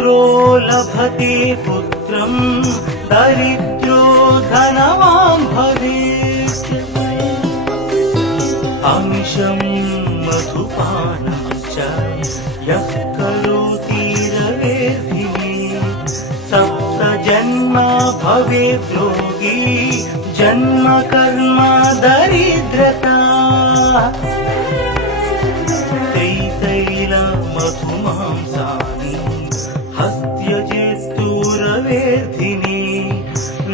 अपुत्रो लभते पुत्रं दरिद्रो धनवान् भवेत् अमिषं मधुपानं च यः करोति रवेर्धिने सप्त जन्म भवेत् योगी जन्म कर्म दरिद्रता तैतैल मधुमांसानि हस्त्यजेस्तुरवेर्धिने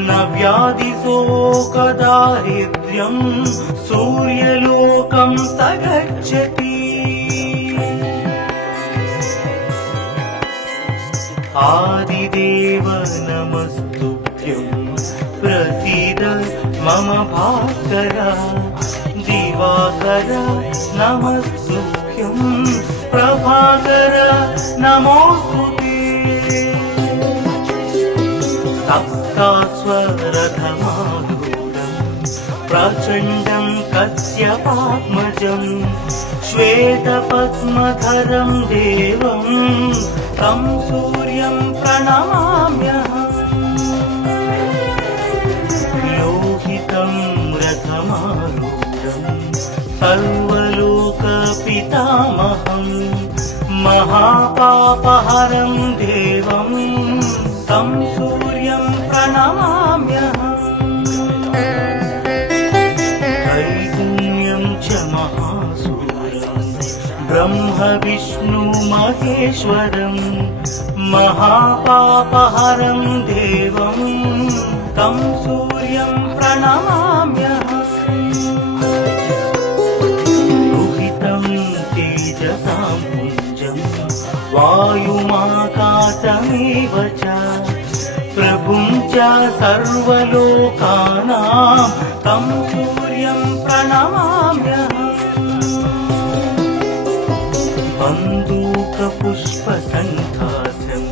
न व्याधिशोकदारिद्र्यं सूर्यलोकं स गच्छति आदिदेव नमस्तुभ्यं प्रसीद मम भास्कर दिवाकर नमस्तुभ्यं प्रभाकर नमोस्तुते सप्तास्वरथमारूढं प्रचण्डं कश्यपात्मजं श्वेतपद्मधरं देवं तं सूर्यं प्रणमाम्यहम् लोहितं रथमारूढं सर्वलोकपितामहं महापापहरं देवं तं सूर्यं प्रणमाम्यहम् त्रैगुण्यं च महासूरं ब्रह्म विष्णु महेश्वरं महापापहरं देवं तं सूर्यं प्रणमाम्यहम् दुहितं तेजसां पुञ्जं वायुमाकाशमेव च प्रभुं च सर्वलोकानां तं सूर्यं प्रणमाम्यहम् बन्दूकपुष्पसङ्कासं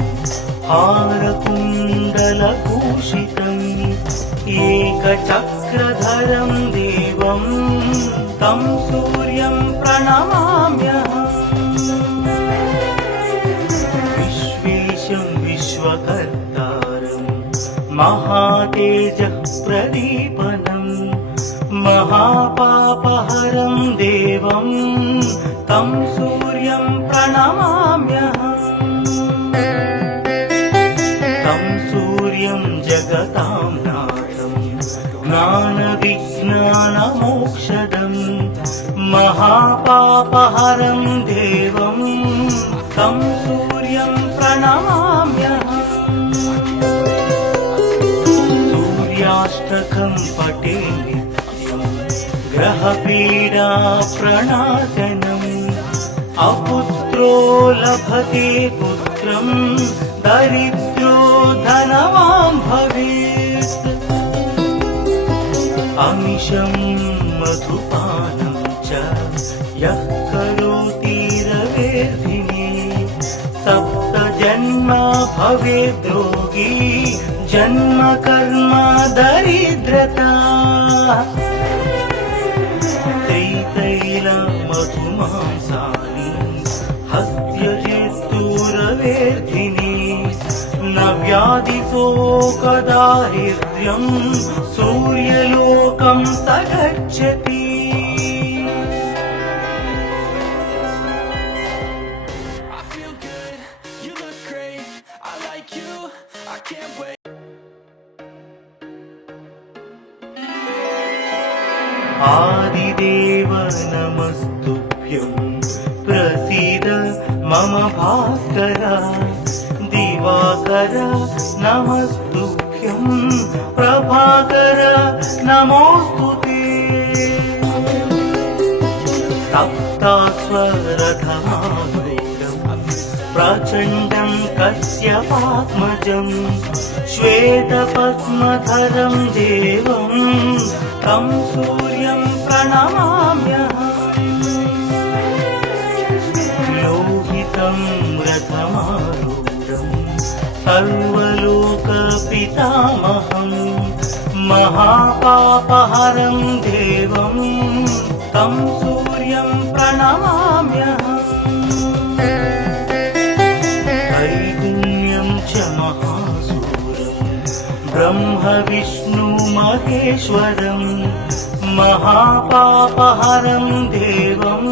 हारकुण्डलभूषितम् एकचक्रधरं देवं तं सूर्यं प्रणमाम्यहम् विश्वेशं विश्वकर्तारं महातेजः प्रदीपनं महापापहरं देवं तं सूर्यं प्रणमाम्यहम् तं सूर्यं जगतां नाथं ज्ञानविज्ञानमोक्षदं महापापहरं देवं तं सूर्यं प्रणमाम्यहम् सूर्याष्टकं पठे नित्यं ग्रहपीडा प्रणाशनम् अपुत्रो लभते पुत्रं दरिद्रो धनवान् भवेत् अमिषं मधुपानं च यः करोति रवेर्धिने सप्त जन्म भवेत् योगी जन्म कर्म दरिद्रता तैतैल मधुमांसानि हस्त्यजेस्तुरवेर्धिने न व्याधिशोकदारिद्र्यं सूर्यलोकं स गच्छति आदिदेव नमस्तुभ्यं प्रसीद मम भास्कर दिवाकर नमस्तुभ्यं प्रभाकर नमोस्तुते सप्तास्वरथमारूढं प्रचण्डं कश्यपात्मजं श्वेतपद्मधरं देवं तं सूर्यं प्रणमाम्यहम् लोहितं रथमारूढं सर्वलोकपितामहं महापापहरं देवं तं सूर्यं प्रणमाम्यहम् महेश्वरं महापापहरं देवं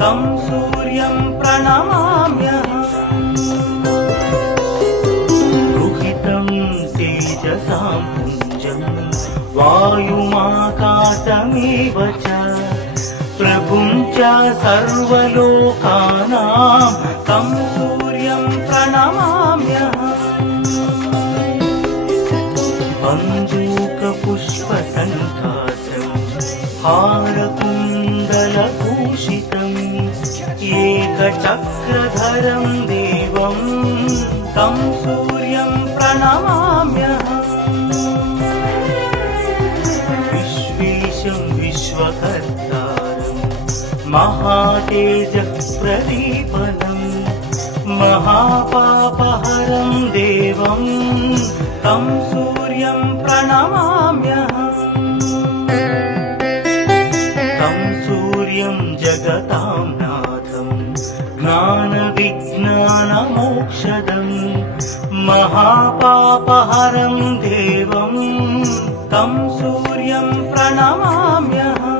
तं सूर्यं प्रणमाम्यहम् रुहितं तेजसां पुञ्जं वायुमाकाशमेव च प्रभुं च सर्वलोकानां तं सूर्यं प्रणमाम्यहम् बन्धूकपुष्पसङ्कासं हारकुण्डलभूषितम् एकचक्रधरं देवं तं सूर्यं प्रणमाम्यहम् विश्वेशं विश्वकर्तारं महातेजः प्रदीपनम् महापापहरं देवं तं सूर्यं प्रणमाम्यहम् तं सूर्यं जगतां नाथं ज्ञानविज्ञानमोक्षदं महापापहरं देवं तं सूर्यं प्रणमाम्यहम्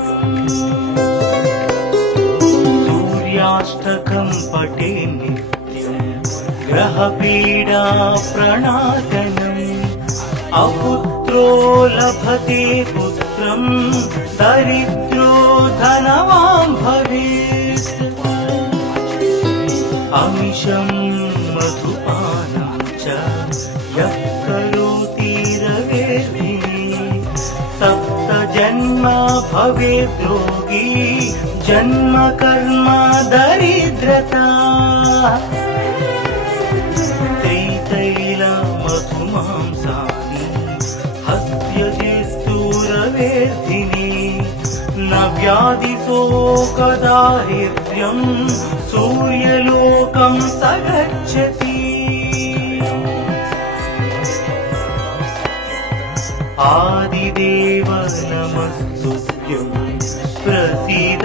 सूर्याष्टकं पठे ग्रहपीडा प्रणाशनम् अपुत्रो लभते पुत्रं दरिद्रो धनवान् भवेत् अमिषं मधुपानं च यः करोति रवेर्भिः सप्तजन्म भवेत् रोगी जन्म कर्म दरिद्रता न व्याधिशोकदारिद्र्यं सूर्यलोकं स गच्छति आदिदेव नमस्तुभ्यं प्रसीद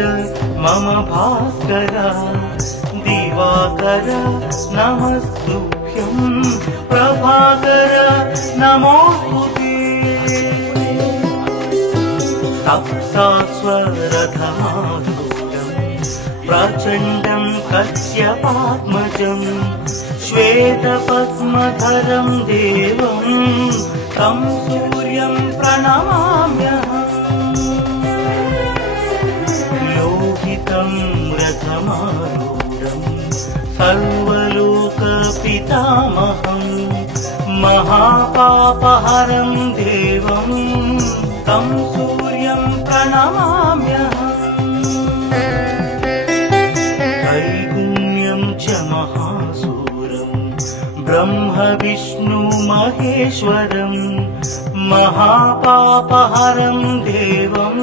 मम भास्कर दिवाकर नमस्तुभ्यं प्रभाकर नमोस्तुते सप्तास्वरथमारूढं प्रचण्डं कश्यपात्मजं श्वेतपद्मधरं देवं तं सूर्यं प्रणमाम्यहम् लोहितं रथमारूढं सर्वलोकपितामहं महापापहरं देवं तं सूर्यं प्रणमाम्यहम् त्रैगुण्यं च महासूरं ब्रह्म विष्णु महेश्वरं महापापहरं देवं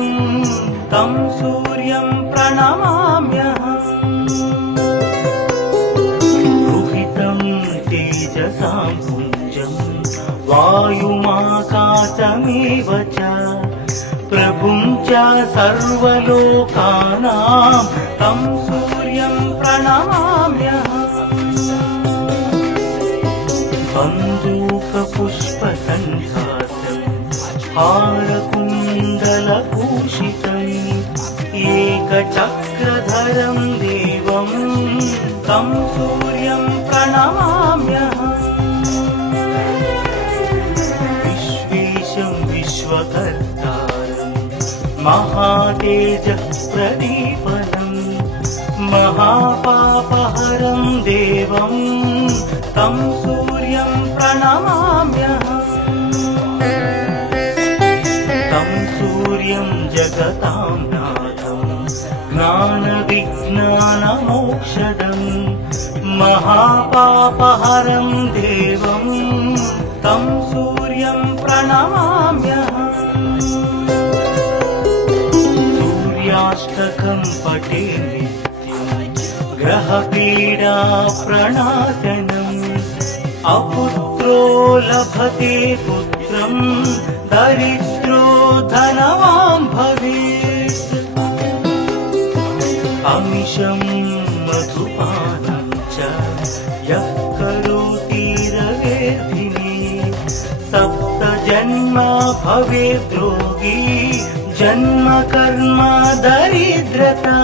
तं सूर्यं प्रणमाम्यहम् रुहितं तेजसां पुञ्जं वायुमाकाशमेव च प्रभुं च सर्वलोकानां तं सूर्यं प्रणमाम्यहम् बन्धूकपुष्पसङ्कासं हारकुण्डलभूषितम् एकचक्रधरं देवं तं सूर्यं प्रणमाम्यहम् विश्वेशं विश्वकर्तारं महातेजः प्रदीपनम् महापापहरं देवं तं सूर्यं प्रणमाम्यहम् तं सूर्यं जगतां नाथं ज्ञानविज्ञानमोक्षदं महापापहरं देवं तं सूर्यं प्रणमाम्यहम् सूर्याष्टकं पठे ग्रहपीडा प्रणाशनम् अपुत्रो लभते पुत्रं दरिद्रो धनवान् भवेत् अमिषं मधुपानं च यः करोति रवेर्भिः सप्तजन्म जन्म भवेत् रोगी जन्म कर्म दरिद्रता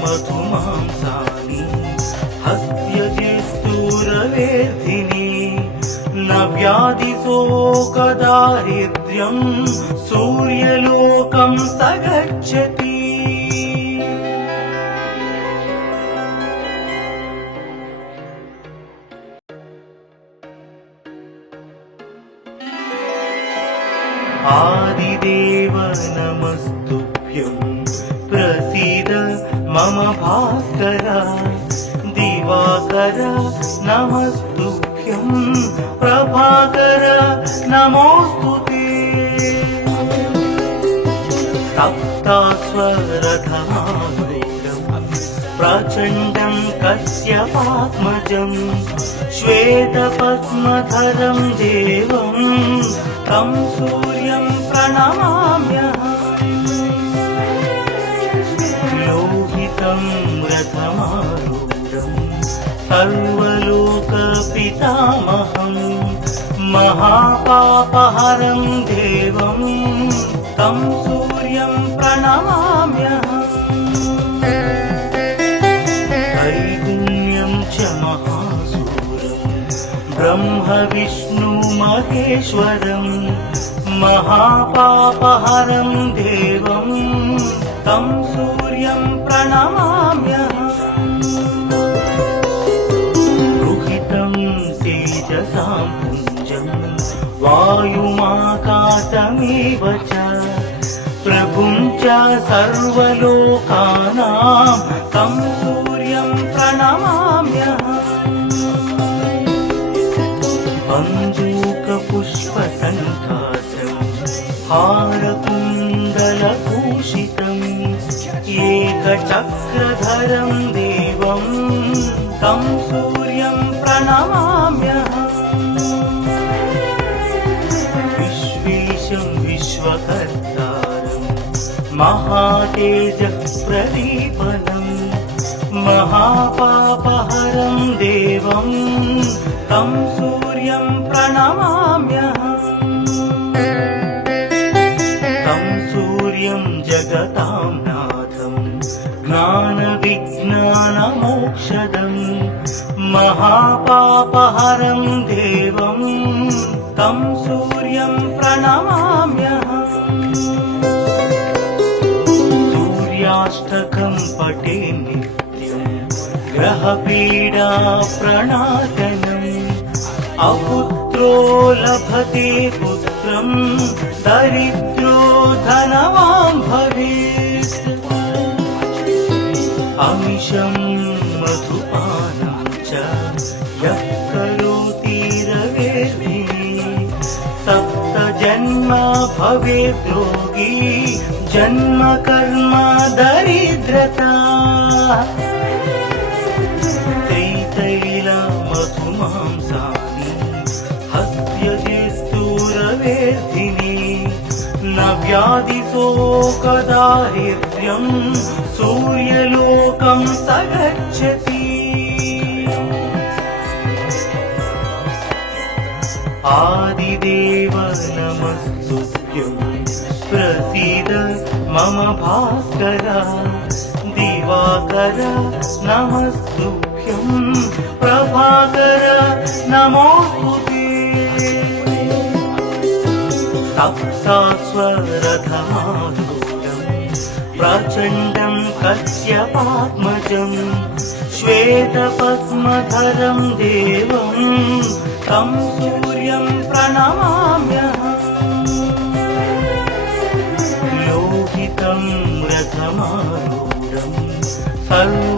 मधुमांसानि हस्त्यजिस्तूरवेदिनी न व्याधिशोकदारिद्र्यं सूर्यलोकं स गच्छति आदिदेव नमस्तुभ्यं प्रसीद मम भास्कर दिवाकर नमस्तुभ्यं प्रभाकर नमोस्तुते सप्तास्वरधमारूढं प्रचण्डं कश्यपात्मजं श्वेतपद्मधरं देवं तं सूर्यं प्रणमाम्यहम् लोहितं रथमारूढं सर्वलोकपितामहं महापापहरं देवं तं सूर्यं प्रणमाम्यहम् त्रैगुण्यं च महासूरं ब्रह्म विष्णु महेश्वरं महापापहरं देवं तं सूर्यं प्रणमाम्यहम् रुहितं तेजसां पुञ्जं वायुमाकाशमेव च प्रभुं च सर्वलोकानां तं सूर्यं प्रणमाम्यहम् बन्दूकपुष्पसङ्कासं हारकुण्डलभूषितम् एकचक्रधरं देवं तं सूर्यं प्रणमाम्यहम् विश्वेशं विश्वकर्तारं महातेजप्रदीपनं महापापहरं देवं तं सूर्यं प्रणमाम्यहम् तं सूर्यं जगतां नाथं ज्ञानविज्ञानमोक्षदं महापापहरं देवं तं सूर्यं प्रणमाम्यहम् सूर्याष्टकं पठे नित्यं ग्रहपीडा प्रणाशनम् अपुत्रो लभते पुत्रं दरिद्रो धनवान् भवेत् अमिषं मधुपानं च यः करोति रवेर्भिः सप्त जन्म भवेत् रोगी जन्म कर्म दरिद्रता तैतैल मधुमांसानि हस्त्यजिस्तूरवेदिनी न व्याधिशोकदारिद्र्यं सूर्यलोकं स गच्छति आदिदेव नमस्तुभ्यं प्रसीद मम भास्कर दिवाकर नमस्तुभ्यं प्रभाकर नमोस्तुते सप्तास्वरधमारूढं प्रचण्डं कश्यपात्मजं श्वेतपद्मधरं देवं तं सूर्यं प्रणमाम्यहम् लोहितं रथमारूढं सर्वलोकपितामहं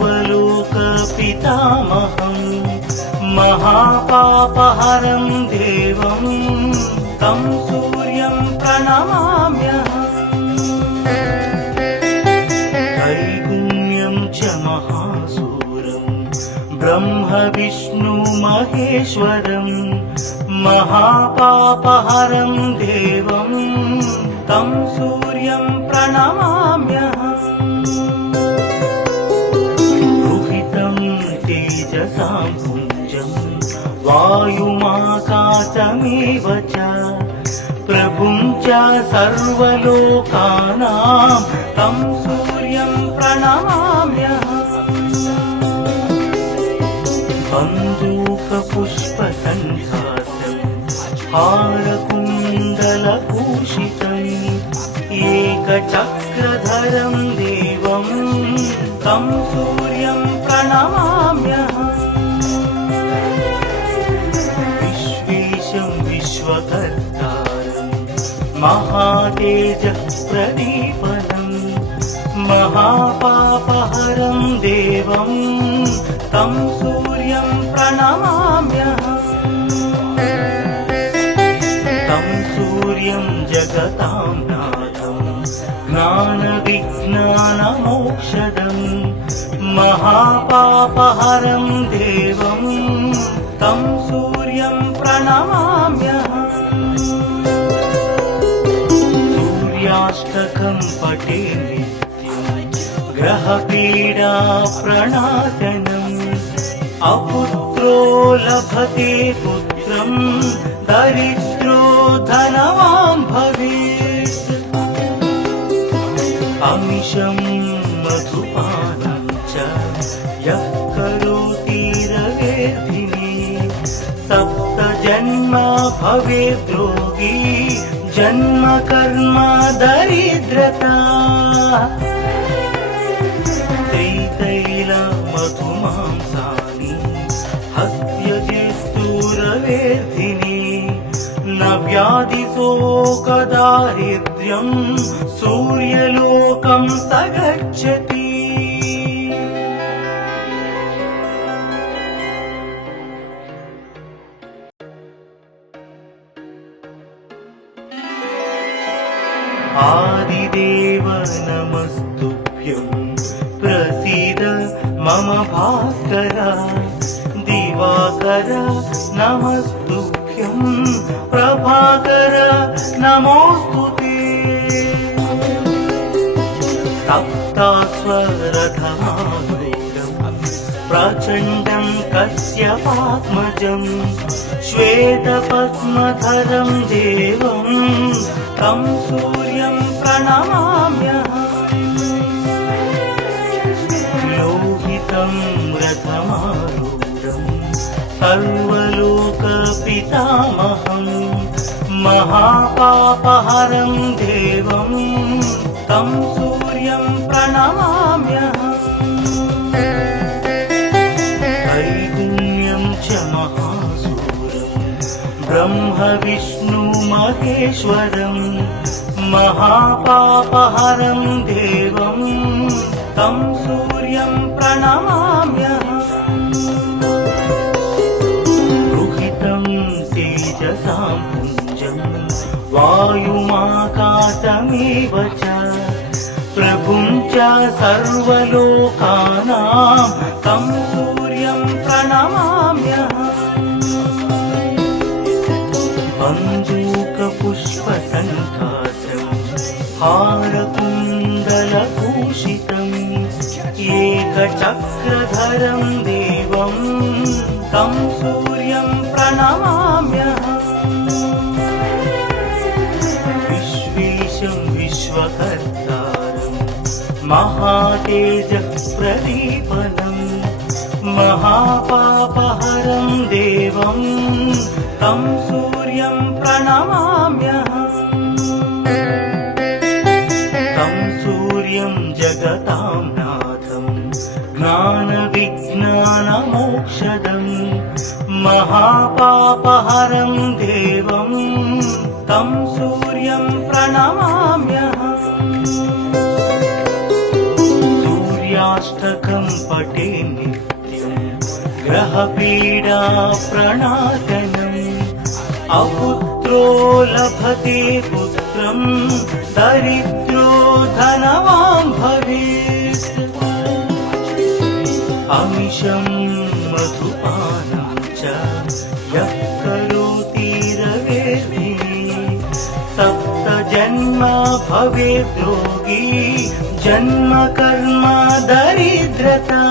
महापापहरं देवं तं सूर्यं प्रणमाम्यहम् त्रैगुण्यं च महासूरं ब्रह्म विष्णु महेश्वरं महापापहरं देवं तं सूर्यं प्रणमाम्यहम् रुहितं तेजसां पुञ्जं वायुमाकाशमेव च प्रभुं च सर्वलोकानां तं सूर्यं प्रणमाम्यहम् बन्दूकपुष्पसन्धासं हारकुण्डलभूषितम् एकचक्रधरं देवं तं सूर्यं प्रणमाम्यहम् विश्वेशं विश्वकर्तारं महातेजः प्रदीपनं महापापहरं देवं तं सूर्यं प्रणमाम्यहम् तं सूर्यं जगतां नाथं ज्ञानविज्ञानमोक्षदं महापापहरं देवं तं सूर्यं प्रणमाम्यहम् सूर्याष्टकं पठे नित्यं ग्रहपीडा प्रणाशनम् अपुत्रो लभते पुत्रं दरिद्रो धनवान् भवेत् अमिषं मधुपानं च यः करोति रवेर्धिने सप्तजन्म भवेद् रोगी जन्म कर्म दरिद्रता त्रितैलमधुमांसानि हस्त्यजिस्तूरवेर्धिने न व्याधिशोकदारिद्र्यं सूर्यलोकं स गच्छति आदिदेव नमस्तुभ्यं प्रसीद मम भास्कर दिवाकर नमस्तुभ्यं प्रभाकर नमोऽस्तुते सप्तास्वरथमारूढं प्रचण्डं कश्यपात्मजं श्वेतपद्मधरं देवं तं सूर्यं प्रणमाम्यहम् लोहितं रथमारूढं सर्वलोकपितामहं महापापहरं देवं तं सूर्यं प्रणमाम्यहम् त्रैगुण्यं च महासूरं ब्रह्म विष्णु महेश्वरं महापापहरं देवं तं सूर्यं प्रणमाम्यहम् रुहितं तेजसां पुञ्जं वायुमाकाशमेव च प्रभुं च सर्वलोकानां तं सूर्यं प्रणमाम्यहम् बन्दूकपुष्पसन्धासं हारकुण्डलभूषितम् एकचक्रधरं देवं तं सूर्यं प्रणमाम्यहम् विश्वेशं विश्वकर्तारं महातेजः प्रदीपनं महापापहरं देवं तं सूर्यं प्रणमाम्यहम् तं सूर्यं जगतां नाथं ज्ञानविज्ञानमोक्षदं महापापहरं देवं तं सूर्यं प्रणमाम्यहम् सूर्याष्टकं पठे नित्यं ग्रहपीडा प्रणाशनम् अपुत्रो लभते पुत्रं दरिद्रो धनवान् भवेत् अमिषं मधुपानं च यः करोति रवेर्धिने सप्तजन्म भवेद् रोगी जन्म कर्म दरिद्रता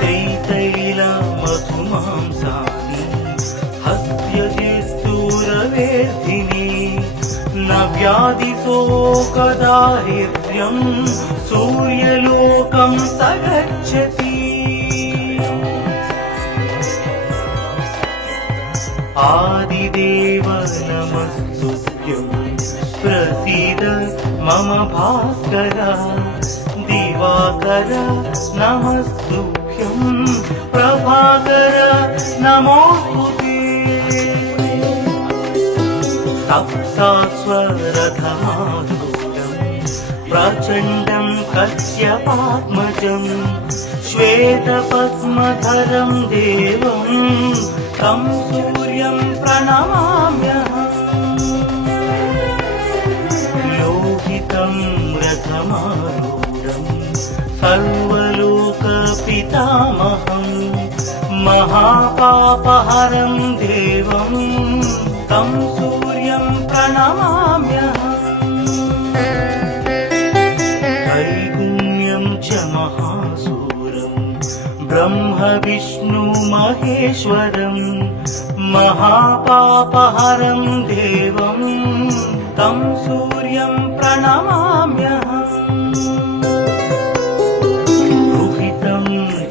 त्रितैलमधुमांसानि व्याधिशोकदारिद्र्यं सूर्यलोकं स गच्छति आदिदेव नमस्तुभ्यं प्रसीद मम भास्कर दिवाकर नमस्तुभ्यं प्रभाकर नमोस्तुते सप्तास्वरधमारूढं प्रचण्डं कश्यपात्मजं श्वेतपद्मधरं देवं तं सूर्यं प्रणमाम्यहम् लोहितं रथमारूढं सर्वलोकपितामहं महापापहरं देवं तं सूर्यं प्रणमाम्यहम् त्रैगुण्यं च महासूरं ब्रह्म विष्णु महेश्वरं महापापहरं देवं तं सूर्यं प्रणमाम्यहम् रुहितं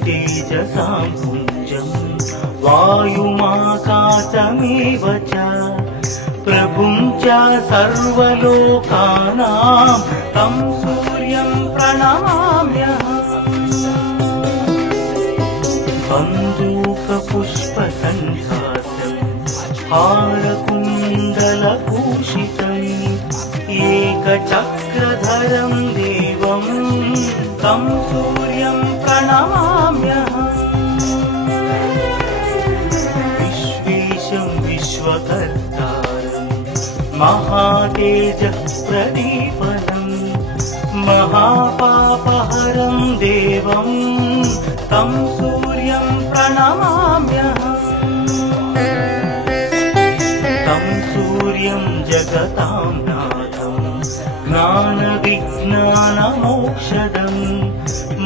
तेजसां पुञ्जं वायुमाकाशमेव च प्रभुं च सर्वलोकानां तं सूर्यं प्रणमाम्यहम् बन्दूकपुष्पसन्धासं हारकुण्डलभूषितम् एकचक्रधरं देवं तं सूर्यं प्रणमाम्यहम् विश्वेशं विश्वकर्तारं महातेजःप्रदीपनं महापापहरं देवं तं सूर्यं प्रणमाम्यहम् तं सूर्यं जगतां नाथं ज्ञानविज्ञानमोक्षदं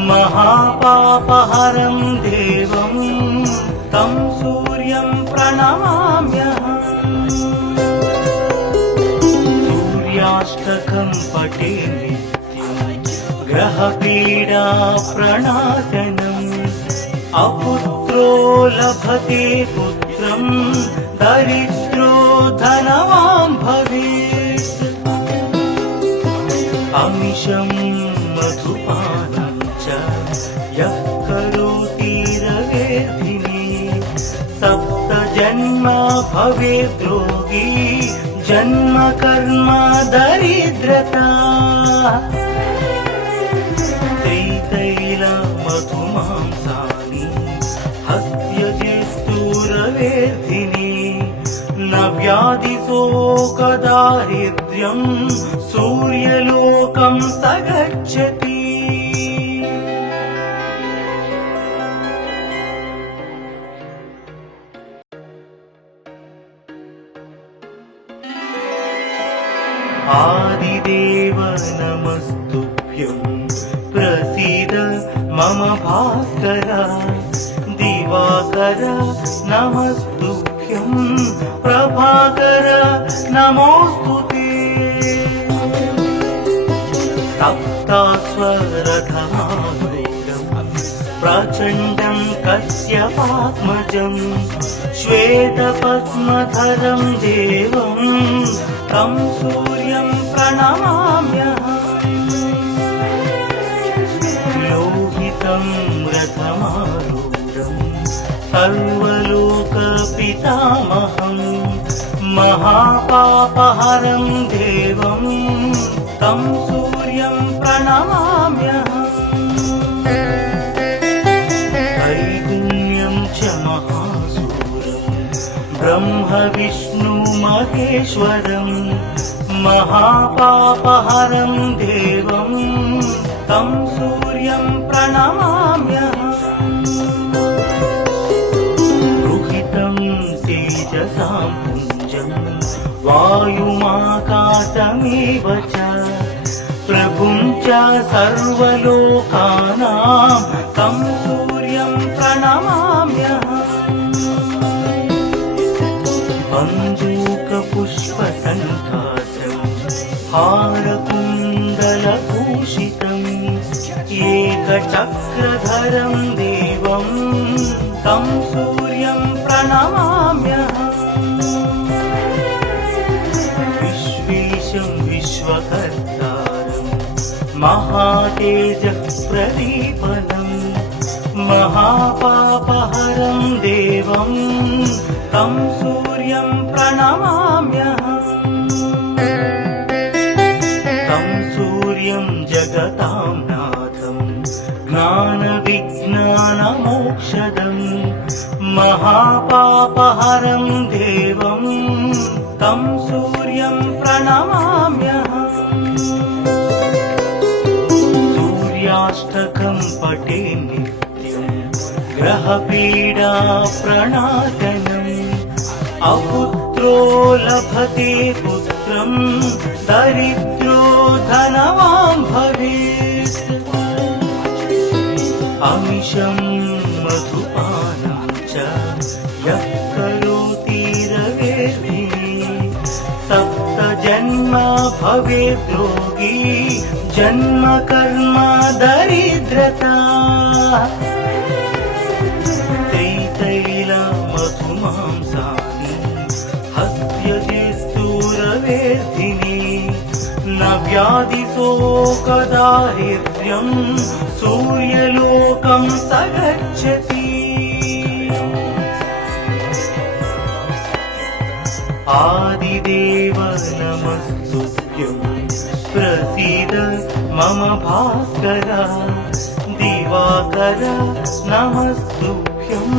महापापहरं देवं तं सूर्यं प्रणमाम्यहम् सूर्याष्टकं पठे नित्यं ग्रहपीडाप्रणाशनम् अपुत्रो लभते पुत्रं दरिद्रो धनवान् भवेत् अमिषं मधुपानं च यः करोति रवेर्धिने सप्तजन्म भवेत् रोगी जन्म कर्म दरिद्रता त्रितैलमधुमांसानि हस्त्यजिस्तूरवेर्धिनि न व्याधिशोकदारिद्र्यं सूर्यलोकं स गच्छति आदिदेव नमस्तुभ्यं प्रसीद मम भास्कर दिवाकर नमस्तुभ्यं प्रभाकर नमोस्तुते सप्तास्वरधमारूढं प्रचण्डं कश्यपात्मजं श्वेतपद्मधरं देवं तं सूर्यं प्रणमाम्यहम् लोहितं रथमारूढं सर्वलोकपितामहं महापापहरं देवं तं सूर्यं प्रणमाम्यहम् त्रैगुण्यं च महासूरं ब्रह्म विष्णु महेश्वरं महापापहरं देवं तं सूर्यं प्रणमाम्यहम् रुहितं तेजसां पुञ्जं वायुमाकाशमेव च प्रभुं च सर्वलोकानां तं सूर्यं प्रणमाम्यहम् बन्दूकपुष्पसन्धासं एकचक्रधरं देवं तं सूर्यं प्रणमाम्यहम् विश्वेशं विश्वकर्तारं महातेजः प्रदीपनं महापापहरं देवं तं सूर्यं प्रणमाम्यहम् तं सूर्यं जगतां नाथं ज्ञानविज्ञानमोक्षदं महापापहरं देवं तं सूर्यं प्रणमाम्यहम् सूर्याष्टकं पठे नित्यं ग्रहपीडा प्रणाशनम् अपुत्रो लभते पुत्रं दरिद्रो धनवान् भवेत् अमिषं मधुपानं च यः करोति रवेर्भिः सप्तजन्म भवेत् रोगी जन्म कर्म दरिद्रता हस्त्यजिस्तूरवेर्धिनी न व्याधिशोकदारिद्र्यं सूर्यलोकं स गच्छति आदिदेव नमस्तुभ्यं प्रसीद मम भास्कर दिवाकर नमस्तुभ्यं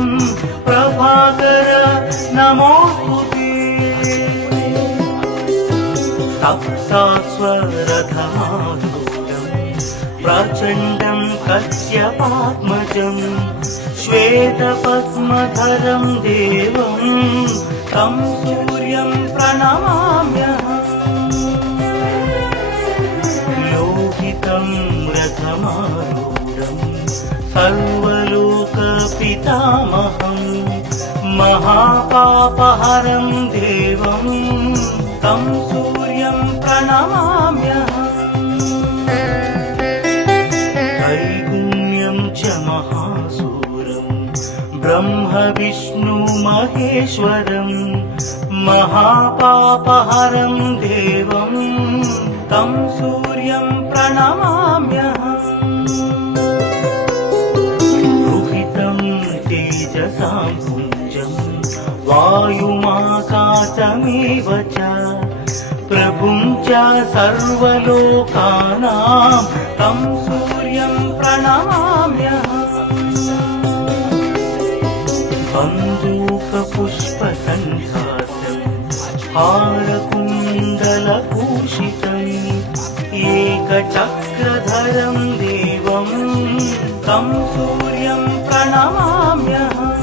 प्रभाकर नमोस्तुते सप्तास्वरथमारूढं प्रचण्डं कश्यपात्मजं श्वेतपद्मधरं देवं तं सूर्यं प्रणमाम्यहम् लोहितं रथमारूढं सर्वलोकपितामहं महापापहरं देवं तं सूर्यं प्रणमाम्यहम् त्रैगुण्यं च महासूरं ब्रह्म विष्णु महेश्वरं महापापहरं देवं तं सूर्यं प्रणमाम्यहम् रुहितं तेजसां पुञ्जं वायुमाकाशमेव च प्रभुं च सर्वलोकानां तं सूर्यं प्रणमाम्यहम् बन्दूकपुष्पसन्धासं हारकुण्डलभूषितम् एकचक्रधरं देवं तं सूर्यं प्रणमाम्यहम्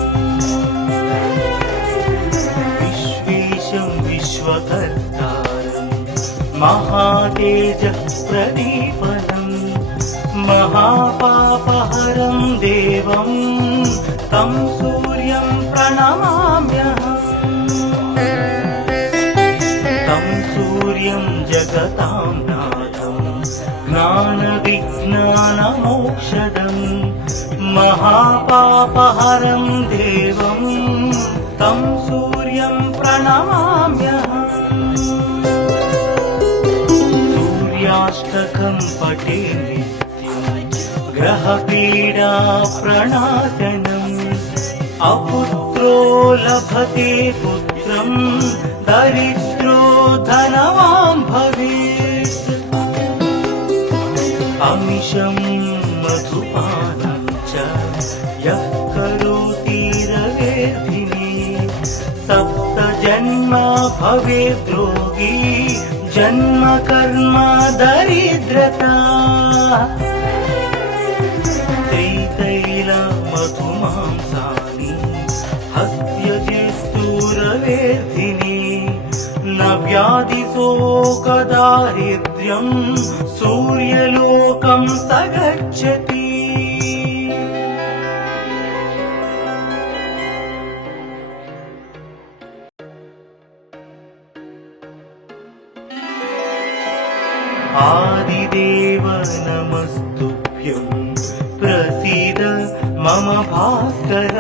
विश्वेशं विश्वकर्तारं महातेजः प्रदीपनं महापापहरं देवं तं सूर्यं प्रणमाम्यहम् तं सूर्यं जगतां नाथं ज्ञानविज्ञानमोक्षदं महापापहरं देवं तं सूर्यं प्रणमाम्यहम् सूर्याष्टकं पठे नित्यं ग्रहपीडा प्रणाशनम् अपुत्रो लभते पुत्रं दरिद्रो धनवान् भवेत् अमिषं मधुपानं च यः करोति रवेर्भिः सप्तजन्म भवेत् रोगी जन्म कर्म दरिद्रता त्रितैलमधुमांसानि हस्त्यजिस्तूरवेर्धिनी न व्याधिशोकदारिद्र्यं सूर्यलोकं स गच्छति आदिदेव नमस्तुभ्यं प्रसीद मम भास्कर